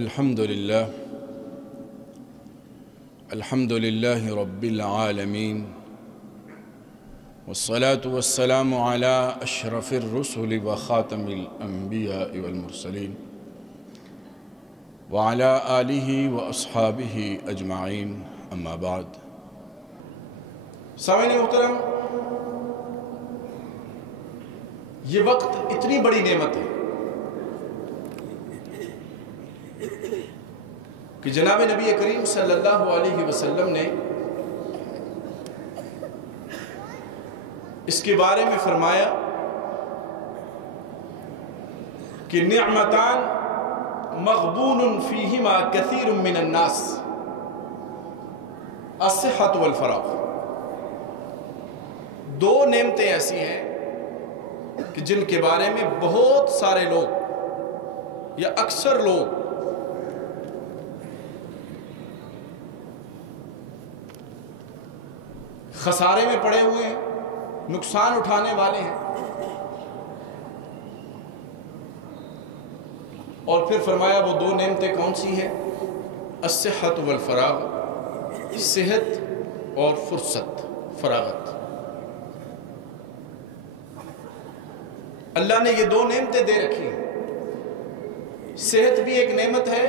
الحمد لله رب العالمين والصلاة والسلام على أشرف الرسل وخاتم الأنبياء والمرسلين وعلى آله وأصحابه أجمعين أما بعد. سامعین محترم، یہ وقت اتنی بڑی نعمت ہے کہ جناب نبی کریم صلی اللہ علیہ وسلم نے اس کے بارے میں فرمایا کہ نعمتان مغبون فیہما کثیر من الناس الصحت والفراغ. دو نعمتیں ایسی ہیں کہ جن کے بارے میں بہت سارے لوگ یا اکثر لوگ خسارے میں پڑے ہوئے ہیں، نقصان اٹھانے والے ہیں. اور پھر فرمایا وہ دو نعمتیں کون سی ہیں؟ الصحت والفراغ، صحت اور فرصت، فراغت. اللہ نے یہ دو نعمتیں دے رکھی ہیں. صحت بھی ایک نعمت ہے،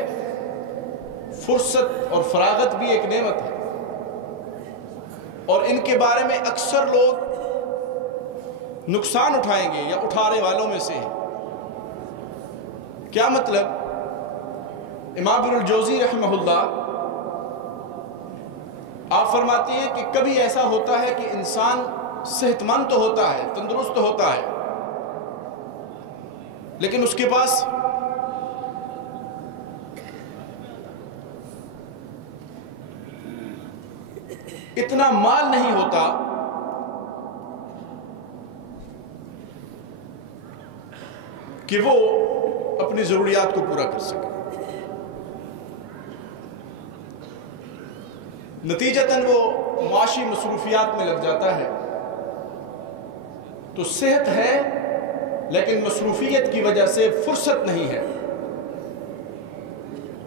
فرصت اور فراغت بھی ایک نعمت ہے، اور ان کے بارے میں اکثر لوگ نقصان اٹھائیں گے یا اٹھانے والوں میں سے ہیں. کیا مطلب؟ امام ابن الجوزی رحمہ اللہ آپ فرماتے ہیں کہ کبھی ایسا ہوتا ہے کہ انسان صحت مند تو ہوتا ہے، تندرست ہوتا ہے، لیکن اس کے پاس اتنا مال نہیں ہوتا کہ وہ اپنی ضروریات کو پورا کر سکے. نتیجتاً وہ معاشی مصروفیات میں لگ جاتا ہے. تو صحت ہے لیکن مصروفیت کی وجہ سے فرصت نہیں ہے.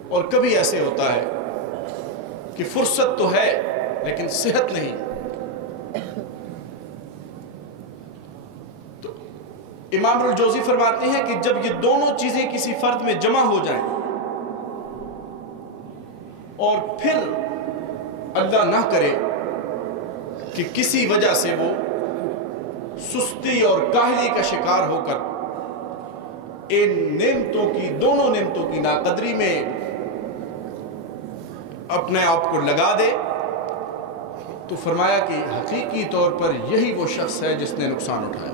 اور کبھی ایسے ہوتا ہے کہ فرصت تو ہے لیکن صحت نہیں. تو امام الجوزی فرماتے ہیں کہ جب یہ دونوں چیزیں کسی فرد میں جمع ہو جائیں اور پھر اللہ نہ کرے کہ کسی وجہ سے وہ سستی اور کاہلی کا شکار ہو کر ان نعمتوں کی، دونوں نعمتوں کی ناقدری میں اپنے آپ کو لگا دے، تو فرمایا کہ حقیقی طور پر یہی وہ شخص ہے جس نے نقصان اٹھایا.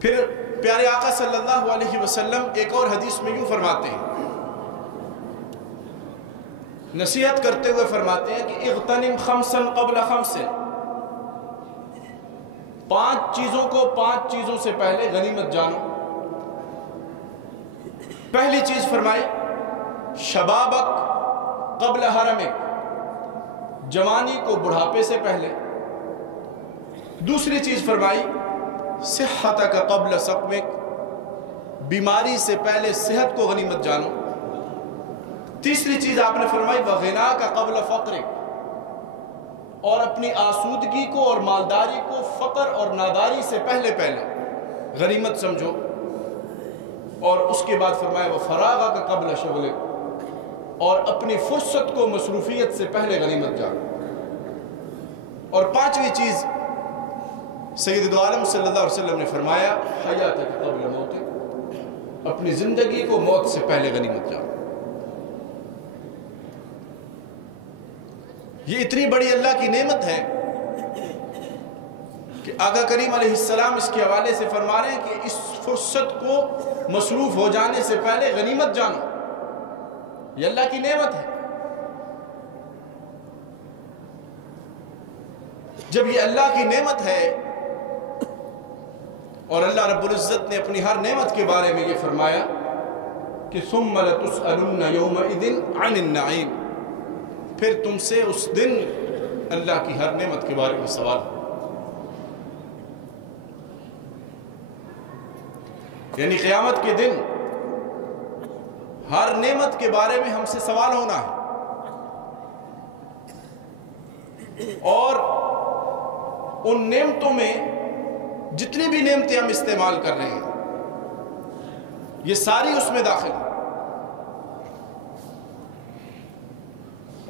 پھر پیارے آقا صلی اللہ علیہ وسلم ایک اور حدیث میں یوں فرماتے ہیں، نصیحت کرتے ہوئے فرماتے ہیں کہ اغتنم خمسا قبل خمس، 5 چیزوں کو 5 چیزوں سے پہلے غنیمت جانو. پہلی چیز فرمائی شبابک قبل حرمک، جوانی کو بڑھاپے سے پہلے. دوسری چیز فرمائی صحتک قبل سقمک، بیماری سے پہلے صحت کو غنیمت جانو. تیسری چیز آپ نے فرمائی وغناک قبل فقرک، اور اپنی آسودگی کو اور مالداری کو فقر اور ناداری سے پہلے غنیمت سمجھو. اور اس کے بعد فرمایا وفراغک قبل شغلک، اور اپنی فرصت کو مصروفیت سے پہلے غنیمت جانو. اور 5ویں چیز سید دو عالم صلی اللہ علیہ وسلم نے فرمایا حیاتک قبل موتک، اپنی زندگی کو موت سے پہلے غنیمت جانو. یہ اتنی بڑی اللہ کی نعمت ہے کہ آقا کریم علیہ السلام اس کے حوالے سے فرما رہے ہیں کہ اس فرصت کو مصروف ہو جانے سے پہلے غنیمت جانو. یہ اللہ کی نعمت ہے. جب یہ اللہ کی نعمت ہے اور اللہ رب العزت نے اپنی ہر نعمت کے بارے میں یہ فرمایا کہ ثم لتسألن یومئذ عن النعیم، پھر تم سے اس دن اللہ کی ہر نعمت کے بارے میں سوال. یعنی قیامت کے دن ہر نعمت کے بارے میں ہم سے سوال ہونا ہے، اور ان نعمتوں میں جتنی بھی نعمتیں ہم استعمال کر رہے ہیں یہ ساری اس میں داخل ہیں،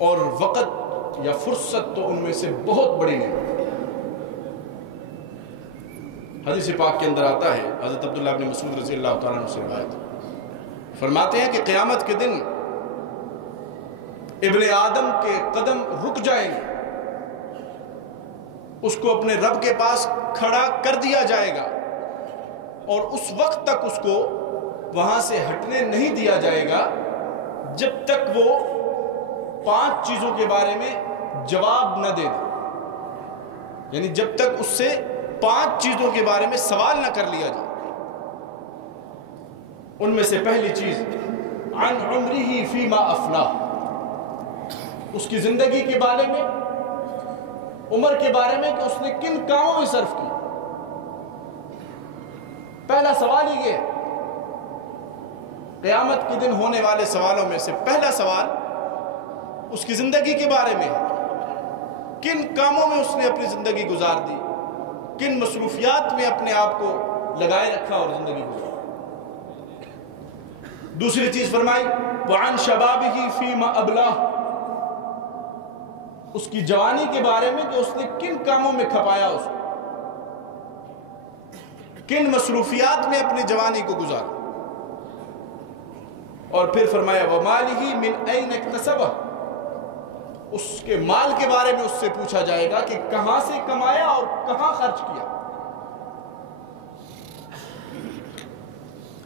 اور وقت یا فرصت تو ان میں سے بہت بڑی نعمت ہے۔ حدیث پاک کے اندر آتا ہے، حضرت عبداللہ بن مسعود رضی اللہ تعالیٰ عنہ سے روایت فرماتے ہیں کہ قیامت کے دن ابن آدم کے قدم رک جائیں گے، اس کو اپنے رب کے پاس کھڑا کر دیا جائے گا، اور اس وقت تک اس کو وہاں سے ہٹنے نہیں دیا جائے گا جب تک وہ 5 چیزوں کے بارے میں جواب نہ دے دے، یعنی جب تک اس سے 5 چیزوں کے بارے میں سوال نہ کر لیا جائے۔ ان میں سے پہلی چیز عن عمرہ فیما افنا، اس کی زندگی کے بارے میں، عمر کے بارے میں کہ اس نے کن کاموں میں صرف کی۔ پہلا سوال ہی یہ ہے، قیامت کے دن ہونے والے سوالوں میں سے پہلا سوال اس کی زندگی کے بارے میں ہے، کن کاموں میں اس نے اپنی زندگی گزار دی، کن مصروفیات میں اپنے آپ کو لگائے رکھا اور زندگی گزاری۔ دوسری چیز فرمائی وعن شبابہ فیما ابلاہ، اس کی جوانی کے بارے میں کہ اس نے کن کاموں میں کھپایا، اس کو کن مصروفیات میں اپنی جوانی کو گزارا۔ اور پھر فرمایا ومالہ من این اکتسبہ، اس کے مال کے بارے میں اس سے پوچھا جائے گا کہ کہاں سے کمایا اور کہاں خرچ کیا۔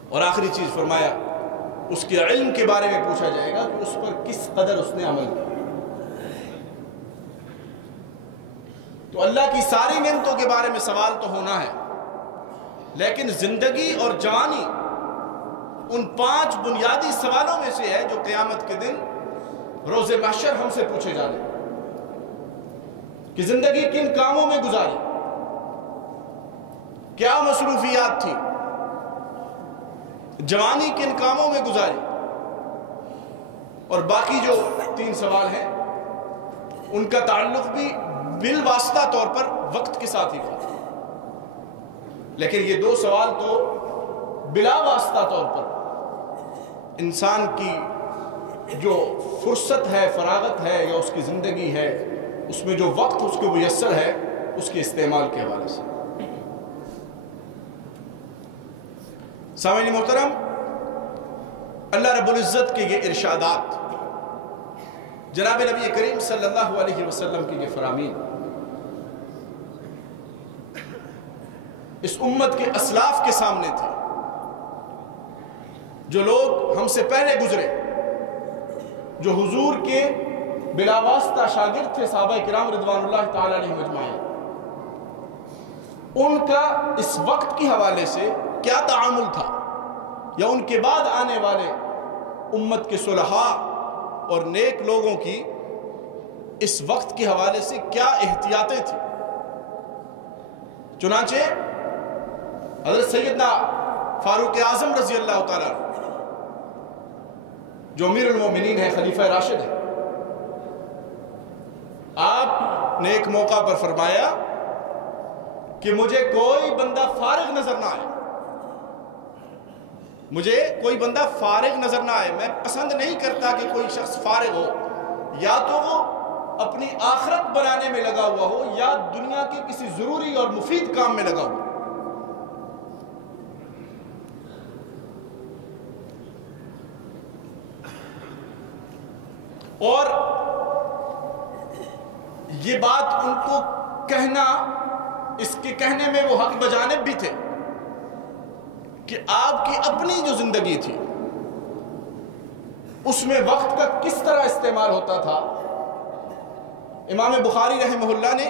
اور آخری چیز فرمایا اس کے علم کے بارے میں پوچھا جائے گا کہ اس پر کس قدر اس نے عمل کیا۔ تو اللہ کی ساری نعمتوں کے بارے میں سوال تو ہونا ہے، لیکن زندگی اور جوانی ان 5 بنیادی سوالوں میں سے ہے جو قیامت کے دن روز محشر ہم سے پوچھے جانے کہ زندگی کن کاموں میں گزاری، کیا مصروفیات تھی، جوانی کن کاموں میں گزاری، اور باقی جو 3 سوال ہیں ان کا تعلق بھی بالواسطہ طور پر وقت کے ساتھ ہی تھا، لیکن یہ 2 سوال تو بلا واسطہ طور پر انسان کی جو فرصت ہے، فراغت ہے، یا اس کی زندگی ہے، اس میں جو وقت اس کو میسر ہے اس کے استعمال کے حوالے سے۔ سامعین محترم، اللہ رب العزت کے یہ ارشادات، جناب نبی کریم صلی اللہ علیہ وسلم کی یہ فرامین، اس امت کے اسلاف کے سامنے تھے، جو لوگ ہم سے پہلے گزرے، جو حضور کے بلا واسطہ شاگرد تھے، صحابہ کرام رضوان اللہ تعالی علیہم اجمعین، ان کا اس وقت کے حوالے سے کیا تعامل تھا، یا ان کے بعد آنے والے امت کے صلحاء اور نیک لوگوں کی اس وقت کے حوالے سے کیا احتیاطیں تھیں۔ چنانچہ حضرت سیدنا فاروق اعظم رضی اللہ تعالیٰ جو امیر المومنین ہے، خلیفہ راشد ہے، آپ نے ایک موقع پر فرمایا کہ مجھے کوئی بندہ فارغ نظر نہ آئے، مجھے کوئی بندہ فارغ نظر نہ آئے، میں پسند نہیں کرتا کہ کوئی شخص فارغ ہو، یا تو وہ اپنی آخرت بنانے میں لگا ہوا ہو یا دنیا کے کسی ضروری اور مفید کام میں لگا ہوا ہو۔ اور یہ بات ان کو کہنا، اس کے کہنے میں وہ حق بجانب بھی تھے کہ آپ کی اپنی جو زندگی تھی اس میں وقت کا کس طرح استعمال ہوتا تھا۔ امام بخاری رحمہ اللہ نے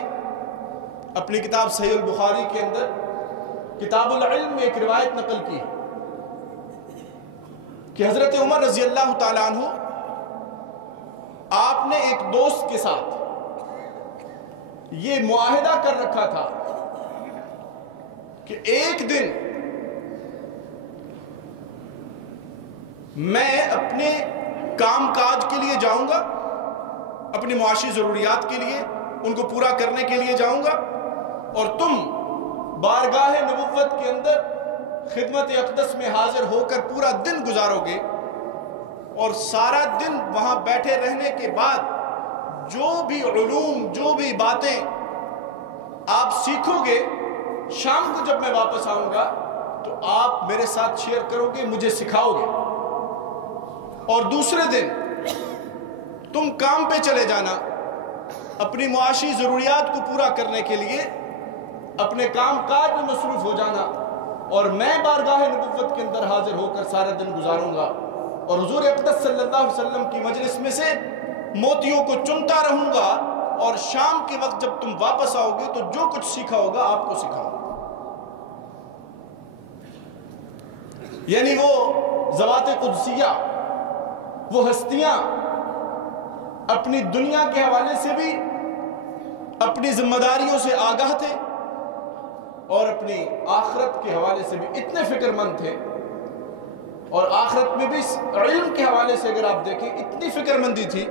اپنی کتاب صحیح البخاری کے اندر کتاب العلم میں ایک روایت نقل کی کہ حضرت عمر رضی اللہ تعالیٰ عنہ آپ نے ایک دوست کے ساتھ یہ معاہدہ کر رکھا تھا کہ ایک دن میں اپنے کام کاج کے لیے جاؤں گا، اپنی معاشی ضروریات کے لیے ان کو پورا کرنے کے لیے جاؤں گا، اور تم بارگاہ نبوت کے اندر خدمت اقدس میں حاضر ہو کر پورا دن گزارو گے، اور سارا دن وہاں بیٹھے رہنے کے بعد جو بھی علوم، جو بھی باتیں آپ سیکھو گے، شام کو جب میں واپس آؤں گا تو آپ میرے ساتھ شیئر کرو گے، مجھے سکھاؤ گے، اور دوسرے دن تم کام پہ چلے جانا، اپنی معاشی ضروریات کو پورا کرنے کے لیے اپنے کام کاج میں مصروف ہو جانا، اور میں بارگاہ نبوت کے اندر حاضر ہو کر سارا دن گزاروں گا، اور حضور اقدس صلی اللہ علیہ وسلم کی مجلس میں سے موتیوں کو چنتا رہوں گا، اور شام کے وقت جب تم واپس آؤ گے تو جو کچھ سیکھا ہوگا آپ کو سکھاؤں گا۔ یعنی وہ ذوات قدسیہ، وہ ہستیاں اپنی دنیا کے حوالے سے بھی اپنی ذمہ داریوں سے آگاہ تھے، اور اپنی آخرت کے حوالے سے بھی اتنے فکر مند تھے، اور آخرت میں بھی علم کے حوالے سے اگر آپ دیکھیں اتنی فکر مندی تھی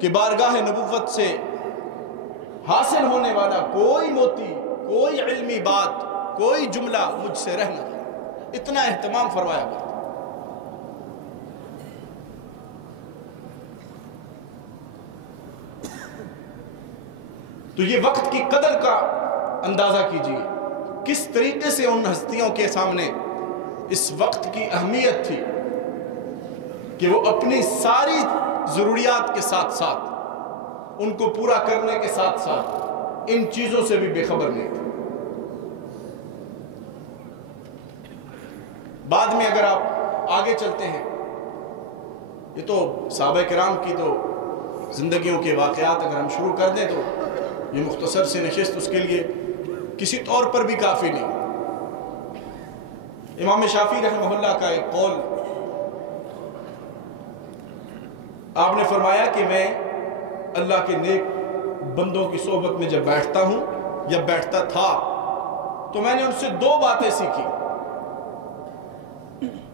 کہ بارگاہ نبوت سے حاصل ہونے والا کوئی موتی، کوئی علمی بات، کوئی جملہ مجھ سے رہ نہ جائے، اتنا اہتمام فرمایا گیا۔ تو یہ وقت کی قدر کا اندازہ کیجئے، کس طریقے سے ان ہستیوں کے سامنے اس وقت کی اہمیت تھی کہ وہ اپنی ساری ضروریات کے ساتھ ساتھ، ان کو پورا کرنے کے ساتھ ساتھ ان چیزوں سے بھی بے خبر نہیں تھے۔ بعد میں اگر آپ آگے چلتے ہیں، یہ تو صحابہ کرام کی تو زندگیوں کے واقعات اگر ہم شروع کر دیں تو یہ مختصر سے نشست اس کے لیے کسی طور پر بھی کافی نہیں۔ امام شافعی رحمہ اللہ کا ایک قول، آپ نے فرمایا کہ میں اللہ کے نیک بندوں کی صحبت میں جب بیٹھتا ہوں یا بیٹھتا تھا تو میں نے ان سے دو باتیں سیکھی۔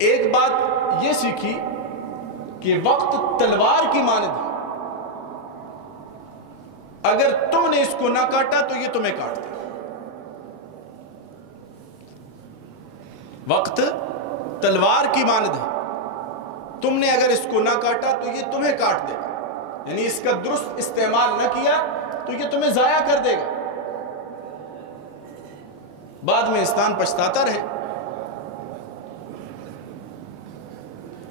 ایک بات یہ سیکھی کہ وقت تلوار کی مانند ہے، اگر تم نے اس کو نہ کاٹا تو یہ تمہیں کاٹ دے گا۔ وقت تلوار کی مانند ہے، تم نے اگر اس کو نہ کاٹا تو یہ تمہیں کاٹ دے گا، یعنی اس کا درست استعمال نہ کیا تو یہ تمہیں ضائع کر دے گا، بعد میں انسان پچھتاتا رہے۔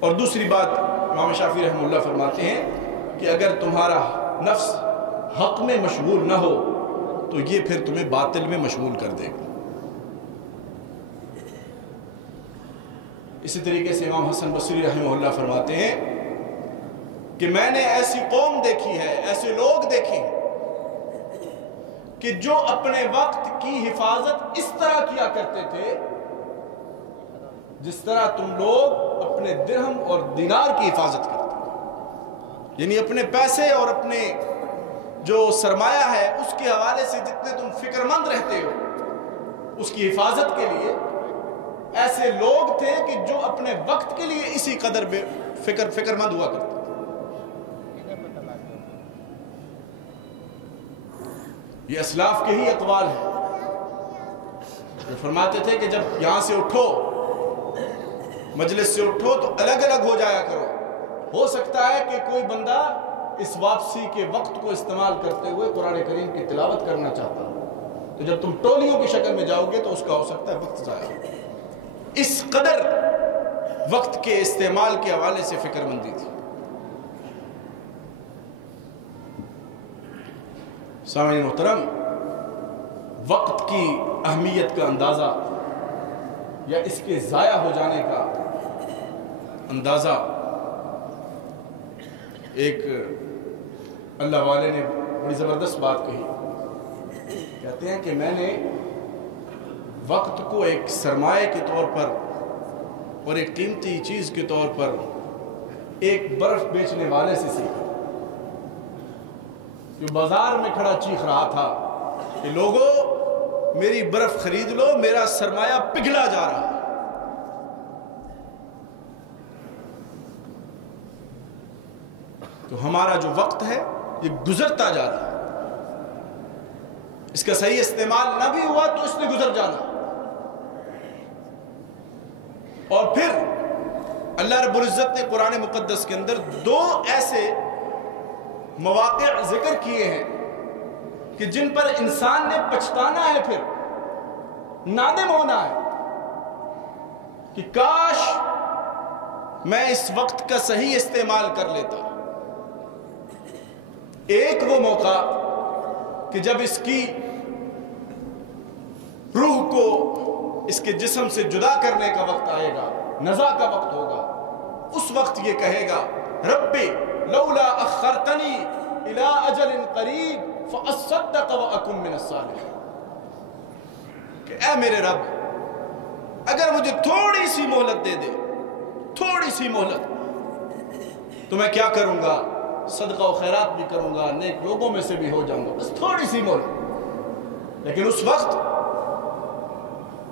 اور دوسری بات امام شافعی رحمہ اللہ فرماتے ہیں کہ اگر تمہارا نفس حق میں مشغول نہ ہو تو یہ پھر تمہیں باطل میں مشغول کر دے گا۔ اسی طریقے سے امام حسن بصری رحمہ اللہ فرماتے ہیں کہ میں نے ایسی قوم دیکھی ہے، ایسے لوگ دیکھے ہیں کہ جو اپنے وقت کی حفاظت اس طرح کیا کرتے تھے جس طرح تم لوگ اپنے درہم اور دینار کی حفاظت کرتے ہیں، یعنی اپنے پیسے اور اپنے جو سرمایہ ہے اس کے حوالے سے جتنے تم فکر مند رہتے ہو اس کی حفاظت کے لیے، ایسے لوگ تھے کہ جو اپنے وقت کے لیے اسی قدر بے فکر مند ہوا کرتے تھے۔ یہ اسلاف کے ہی اقوال ہیں، جو فرماتے تھے کہ جب یہاں سے اٹھو، مجلس سے اٹھو تو الگ الگ ہو جایا کرو، ہو سکتا ہے کہ کوئی بندہ اس واپسی کے وقت کو استعمال کرتے ہوئے قرآن کریم کی تلاوت کرنا چاہتا ہو، تو جب تم ٹولیوں کی شکل میں جاؤ گے تو اس کا ہو سکتا ہے وقت ضائع ہو۔ اس قدر وقت کے استعمال کے حوالے سے فکر مندی تھی۔ سامعین محترم، وقت کی اہمیت کا اندازہ یا اس کے ضائع ہو جانے کا اندازہ ایک اللہ والے نے بڑی زبردست بات کہی، کہتے ہیں کہ میں نے وقت کو ایک سرمایہ کے طور پر اور ایک قیمتی چیز کے طور پر ایک برف بیچنے والے سے سیکھا، جو بازار میں کھڑا چیخ رہا تھا کہ لوگوں میری برف خرید لو، میرا سرمایہ پگھلا جا رہا ہے۔ تو ہمارا جو وقت ہے یہ گزرتا جا رہا ہے، اس کا صحیح استعمال نہ بھی ہوا تو اس نے گزر جانا۔ اور پھر اللہ رب العزت نے قرآن مقدس کے اندر دو ایسے مواقع ذکر کیے ہیں کہ جن پر انسان نے پچھتانا ہے، پھر نادم ہونا ہے کہ کاش میں اس وقت کا صحیح استعمال کر لیتا۔ ایک وہ موقع کہ جب اس کی روح کو اس کے جسم سے جدا کرنے کا وقت آئے گا، نزا کا وقت ہوگا، اس وقت یہ کہے گا ربی لولا اخرتنی الى اجل قریب فاصدق واکن من الصالحین، کہ اے میرے رب اگر مجھے تھوڑی سی مہلت دے دے، تھوڑی سی مہلت، تو میں کیا کروں گا؟ صدقہ و خیرات بھی کروں گا، نیک لوگوں میں سے بھی ہو جاؤں گا، بس تھوڑی سی مہلت۔ لیکن اس وقت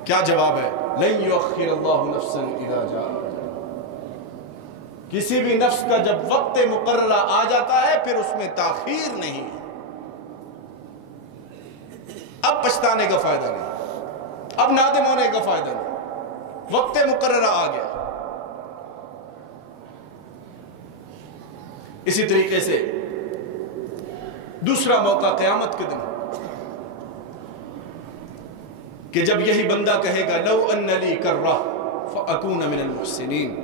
کیا جواب ہے؟ لن یؤخر اللہ نفسا اذا جاء اجلها، کسی بھی نفس کا جب وقت مقررہ آ جاتا ہے پھر اس میں تاخیر نہیں، اب پچھتانے کا فائدہ نہیں، اب نادم ہونے کا فائدہ نہیں، وقت مقررہ آ گیا۔ اسی طریقے سے دوسرا موقع قیامت کے دن کہ جب یہی بندہ کہے گا لو ان لی کرہ فاکون من المحسنین،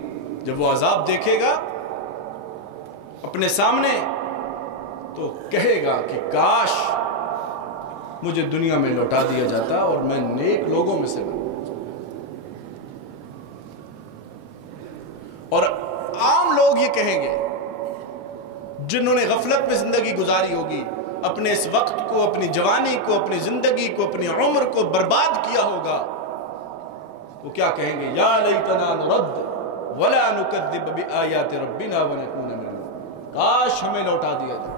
جب وہ عذاب دیکھے گا اپنے سامنے تو کہے گا کہ کاش مجھے دنیا میں لوٹا دیا جاتا اور میں نیک لوگوں میں سے بن۔ اور عام لوگ یہ کہیں گے جنہوں نے غفلت میں زندگی گزاری ہوگی، اپنے اس وقت کو، اپنی جوانی کو، اپنی زندگی کو، اپنی عمر کو برباد کیا ہوگا، وہ کیا کہیں گے؟ یا لیتنا نرد ولا نکذب بآیات ربنا ونکون من المؤمنین، کاش ہمیں لوٹا دیا جائے،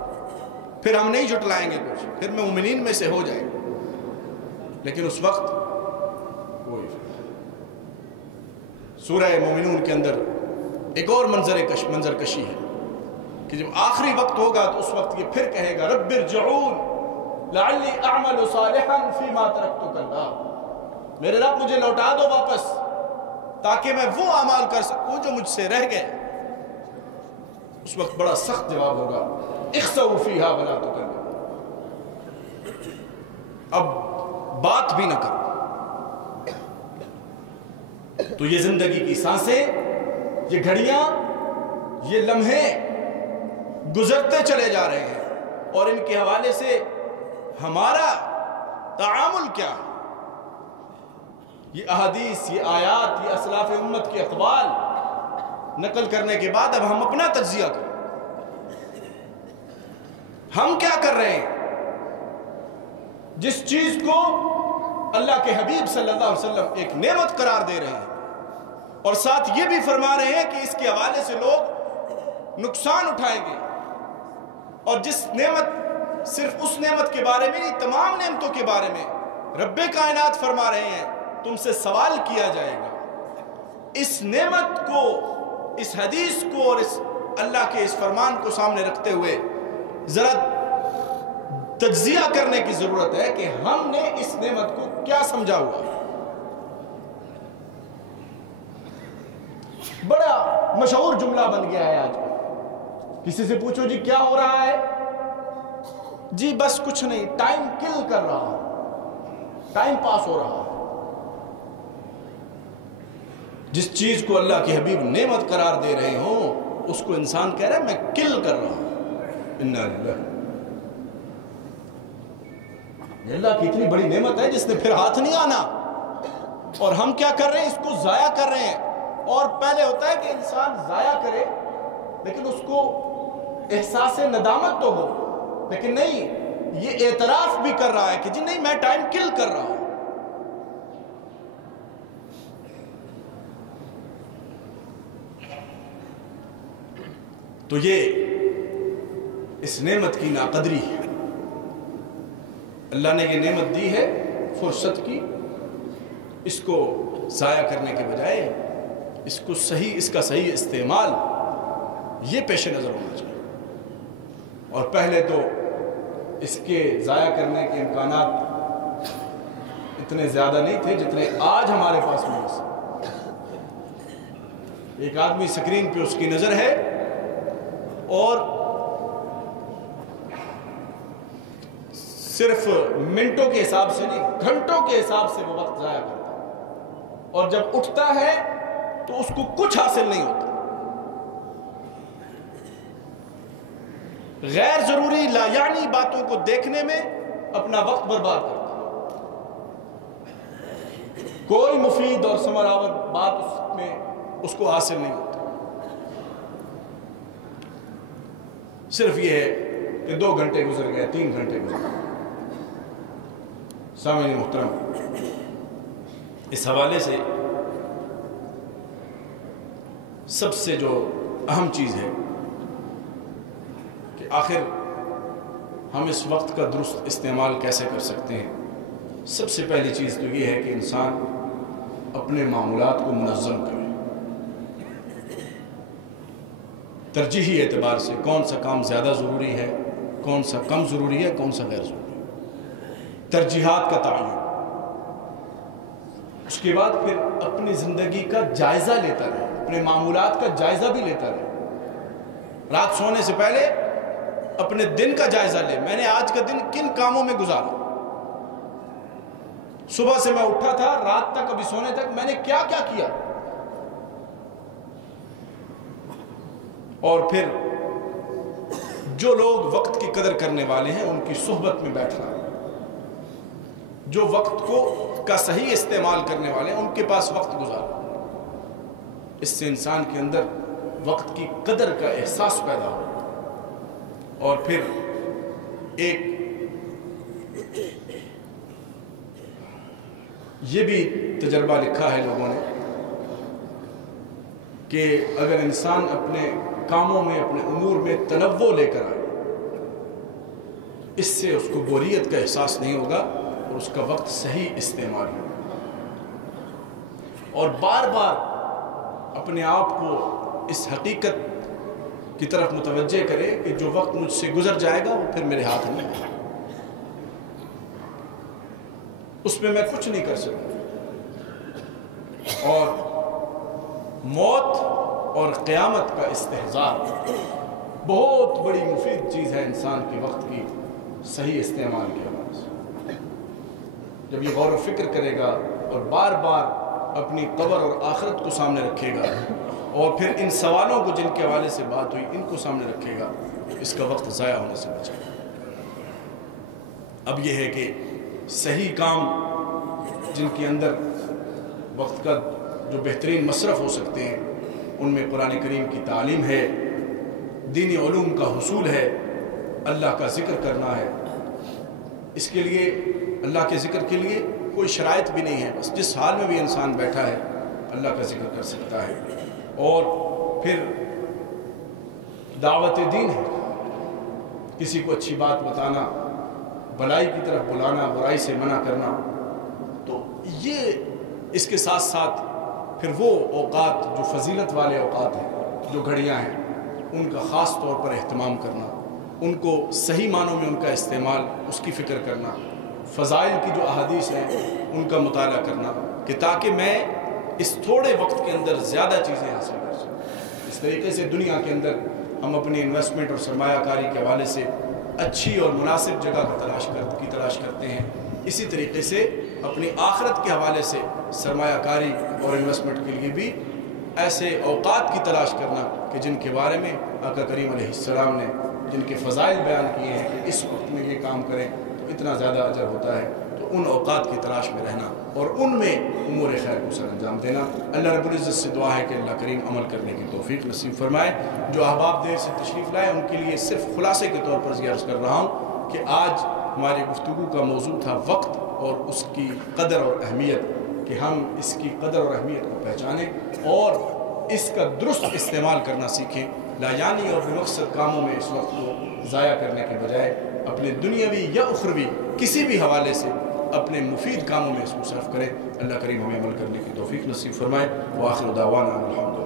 پھر ہم نہیں جھٹلائیں گے کچھ، پھر میں مومنین میں سے ہو جائیں گے۔ لیکن اس وقت کوئی سورہ مومنون کے اندر ایک اور منظر کشی ہے کہ جب آخری وقت ہوگا تو اس وقت یہ پھر کہے گا رب ارجعون لعلی اعمل صالحا فیما ترکت کلا، میرے رب مجھے لوٹا دو واپس تاکہ میں وہ اعمال کر سکوں جو مجھ سے رہ گئے۔ اس وقت بڑا سخت جواب ہوگا اخسؤوا فیہا ولا تکلمون، اب بات بھی نہ کرو۔ تو یہ زندگی کی سانسیں، یہ گھڑیاں، یہ لمحے گزرتے چلے جا رہے ہیں، اور ان کے حوالے سے ہمارا تعامل کیا ہے؟ یہ احادیث، یہ آیات، یہ اسلاف امت کے اقوال نقل کرنے کے بعد اب ہم اپنا تجزیہ کریں، ہم کیا کر رہے ہیں؟ جس چیز کو اللہ کے حبیب صلی اللہ علیہ وسلم ایک نعمت قرار دے رہے ہیں اور ساتھ یہ بھی فرما رہے ہیں کہ اس کے حوالے سے لوگ نقصان اٹھائیں گے، اور جس نعمت، صرف اس نعمت کے بارے میں نہیں، تمام نعمتوں کے بارے میں رب کائنات فرما رہے ہیں تم سے سوال کیا جائے گا۔ اس نعمت کو، اس حدیث کو اور اس اللہ کے اس فرمان کو سامنے رکھتے ہوئے ذرا تجزیہ کرنے کی ضرورت ہے کہ ہم نے اس نعمت کو کیا سمجھا ہوا ہے۔ بڑا مشہور جملہ بن گیا ہے آج کل، کسی سے پوچھو جی کیا ہو رہا ہے، جی بس کچھ نہیں، ٹائم کل کر رہا ہوں، ٹائم پاس ہو رہا ہے۔ جس چیز کو اللہ کے حبیب نعمت قرار دے رہے ہوں اس کو انسان کہہ رہا ہے میں کل کر رہا ہوں۔ انا للہ، یہ اللہ کی اتنی بڑی نعمت ہے جس نے پھر ہاتھ نہیں آنا، اور ہم کیا کر رہے ہیں؟ اس کو ضائع کر رہے ہیں۔ اور پہلے ہوتا ہے کہ انسان ضائع کرے لیکن اس کو احساس ندامت تو ہو، لیکن نہیں، یہ اعتراف بھی کر رہا ہے کہ جی نہیں، میں ٹائم کل کر رہا ہوں۔ تو یہ اس نعمت کی ناقدری ہے۔ اللہ نے یہ نعمت دی ہے فرصت کی، اس کو ضائع کرنے کے بجائے اس کا صحیح استعمال یہ پیش نظر ہونا چاہیے۔ اور پہلے تو اس کے ضائع کرنے کے امکانات اتنے زیادہ نہیں تھے جتنے آج ہمارے پاس موجود ہیں۔ ایک آدمی سکرین پہ اس کی نظر ہے اور صرف منٹوں کے حساب سے نہیں، گھنٹوں کے حساب سے وہ وقت ضائع کرتا ہے، اور جب اٹھتا ہے تو اس کو کچھ حاصل نہیں ہوتا۔ غیر ضروری لا یعنی باتوں کو دیکھنے میں اپنا وقت برباد کرتا ہے، کوئی مفید اور ثمر آور بات اس میں اس کو حاصل نہیں ہوتی۔ صرف یہ ہے کہ 2 گھنٹے گزر گئے، 3 گھنٹے گزر گئے۔ سامعین محترم، اس حوالے سے سب سے جو اہم چیز ہے کہ آخر ہم اس وقت کا درست استعمال کیسے کر سکتے ہیں، سب سے پہلی چیز تو یہ ہے کہ انسان اپنے معمولات کو منظم کرے، ترجیحی اعتبار سے کون سا کام زیادہ ضروری ہے، کون سا کم ضروری ہے، کون سا غیر ضروری ہے، ترجیحات کا تعین۔ اس کے بعد پھر اپنی زندگی کا جائزہ لیتا رہے، اپنے معمولات کا جائزہ بھی لیتا رہے۔ رات سونے سے پہلے اپنے دن کا جائزہ لے، میں نے آج کا دن کن کاموں میں گزارا، صبح سے میں اٹھا تھا رات تک، ابھی سونے تک میں نے کیا کیا کیا، اور پھر جو لوگ وقت کی قدر کرنے والے ہیں ان کی صحبت میں بیٹھنا، جو وقت کا صحیح استعمال کرنے والے ہیں ان کے پاس وقت گزارنا۔ اس سے انسان کے اندر وقت کی قدر کا احساس پیدا ہو، اور پھر ایک یہ بھی تجربہ لکھا ہے لوگوں نے کہ اگر انسان اپنے کاموں میں، اپنے امور میں تنوع لے کر آئے، اس سے اس کو بوریت کا احساس نہیں ہوگا اور اس کا وقت صحیح استعمال ہوگا، اور بار بار اپنے آپ کو اس حقیقت کی طرف متوجہ کرے کہ جو وقت مجھ سے گزر جائے گا وہ پھر میرے ہاتھ میں ہے، اس میں کچھ نہیں کر سکتا، اور موت اور قیامت کا استحضار بہت بڑی مفید چیز ہے انسان کے وقت کی صحیح استعمال کے حوالے سے۔ جب یہ غور و فکر کرے گا اور بار بار اپنی قبر اور آخرت کو سامنے رکھے گا، اور پھر ان سوالوں کو جن کے حوالے سے بات ہوئی ان کو سامنے رکھے گا، اس کا وقت ضائع ہونے سے بچے گا۔ اب یہ ہے کہ صحیح کام جن کے اندر وقت کا جو بہترین مصرف ہو سکتے ہیں، ان میں قرآن کریم کی تعلیم ہے، دینی علوم کا حصول ہے، اللہ کا ذکر کرنا ہے۔ اس کے لیے، اللہ کے ذکر کے لیے کوئی شرائط بھی نہیں ہے، بس جس حال میں بھی انسان بیٹھا ہے اللہ کا ذکر کر سکتا ہے۔ اور پھر دعوت دین ہے، کسی کو اچھی بات بتانا، بھلائی کی طرف بلانا، برائی سے منع کرنا، تو یہ اس کے ساتھ ساتھ پھر وہ اوقات جو فضیلت والے اوقات ہیں، جو گھڑیاں ہیں، ان کا خاص طور پر اہتمام کرنا، ان کو صحیح معنوں میں ان کا استعمال، اس کی فکر کرنا، فضائل کی جو احادیث ہیں ان کا مطالعہ کرنا، کہ تاکہ میں اس تھوڑے وقت کے اندر زیادہ چیزیں حاصل کر سکوں۔ اس طریقے سے دنیا کے اندر ہم اپنی انویسٹمنٹ اور سرمایہ کاری کے حوالے سے اچھی اور مناسب جگہ کی تلاش کرتے ہیں، اسی طریقے سے اپنی آخرت کے حوالے سے سرمایہ کاری اور انویسٹمنٹ کے لیے بھی ایسے اوقات کی تلاش کرنا کہ جن کے بارے میں آقا کریم علیہ السلام نے جن کے فضائل بیان کیے ہیں کہ اس وقت میں یہ کام کریں تو اتنا زیادہ اجر ہوتا ہے، تو ان اوقات کی تلاش میں رہنا اور ان میں امور خیر کو سر انجام دینا۔ اللہ رب العزت سے دعا ہے کہ اللہ کریم عمل کرنے کی توفیق نصیب فرمائے۔ جو احباب دیر سے تشریف لائے ان کے لیے صرف خلاصے کے طور پر عرض کر رہا ہوں کہ آج ہماری گفتگو کا موضوع تھا وقت اور اس کی قدر اور اہمیت، کہ ہم اس کی قدر اور اہمیت کو پہچانیں اور اس کا درست استعمال کرنا سیکھیں، لا یعنی اور بے مقصد کاموں میں اس وقت کو ضائع کرنے کے بجائے اپنے دنیاوی یا اخروی کسی بھی حوالے سے اپنے مفید کاموں میں اس کو صرف کریں۔ اللہ کریم ہمیں عمل کرنے کی توفیق نصیب فرمائے۔ وآخر دعوانا الحمدللہ۔